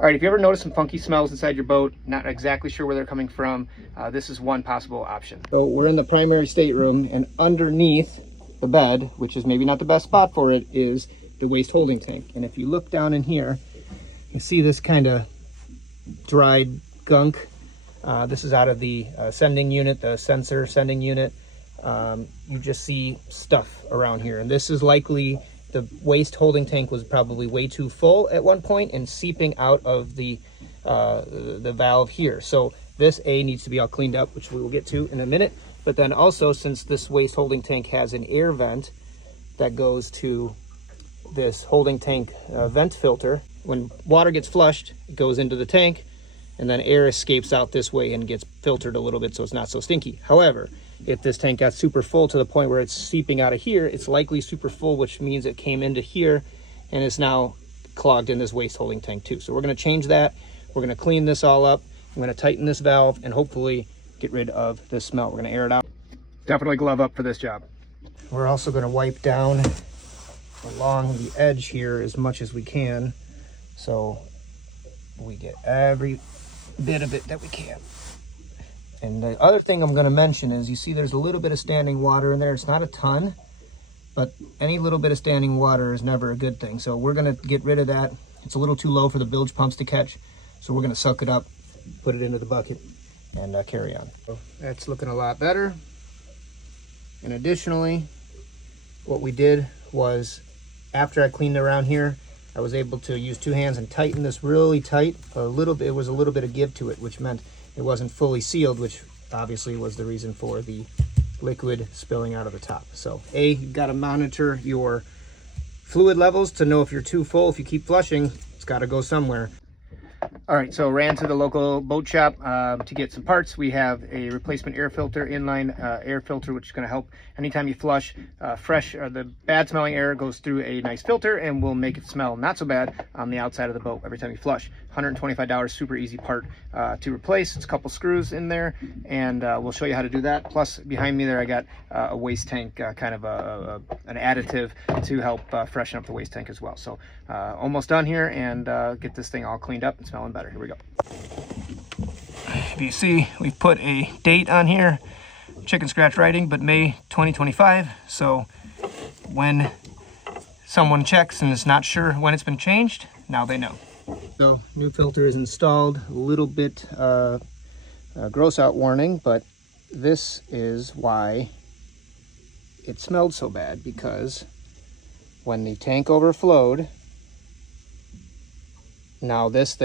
All right, if you ever notice some funky smells inside your boat, not exactly sure where they're coming from, this is one possible option. So we're in the primary stateroom, and underneath the bed, which is maybe not the best spot for it, is the waste holding tank. And if you look down in here, you see this kind of dried gunk. This is out of the sending unit, the sensor sending unit. You just see stuff around here, and this is likely the waste holding tank was probably way too full at one point and seeping out of the valve here. So this needs to be all cleaned up, which we will get to in a minute. But then also, since this waste holding tank has an air vent that goes to this holding tank vent filter, when water gets flushed, it goes into the tank, and then air escapes out this way and gets filtered a little bit so it's not so stinky. However, if this tank got super full to the point where it's seeping out of here, it's likely super full, which means it came into here and is now clogged in this waste holding tank too. So we're going to change that. We're going to clean this all up. I'm going to tighten this valve and hopefully get rid of this smell. We're going to air it out. Definitely glove up for this job. We're also going to wipe down along the edge here as much as we can, so we get every bit of it that we can. And the other thing I'm going to mention is, you see there's a little bit of standing water in there. It's not a ton, but any little bit of standing water is never a good thing. So we're going to get rid of that. It's a little too low for the bilge pumps to catch, so we're going to suck it up, put it into the bucket, and carry on. So that's looking a lot better. And additionally, what we did was, after I cleaned around here, I was able to use two hands and tighten this really tight. A little bit, it was a little bit of give to it, which meant it wasn't fully sealed, which obviously was the reason for the liquid spilling out of the top. So you've got to monitor your fluid levels to know if you're too full. If you keep flushing, it's got to go somewhere. All right, so ran to the local boat shop to get some parts. We have a replacement air filter, inline air filter, which is going to help anytime you flush. Fresh or the bad smelling air goes through a nice filter and will make it smell not so bad on the outside of the boat every time you flush. $125, super easy part to replace. It's a couple screws in there, and we'll show you how to do that. Plus, behind me there, I got a waste tank, kind of an additive to help freshen up the waste tank as well. So almost done here, and get this thing all cleaned up and smelling better. Here we go. If you see, we've put a date on here, chicken scratch writing, but May 2025. So when someone checks and is not sure when it's been changed, now they know. So new filter is installed. A little bit gross out warning, but this is why it smelled so bad, because when the tank overflowed, now this thing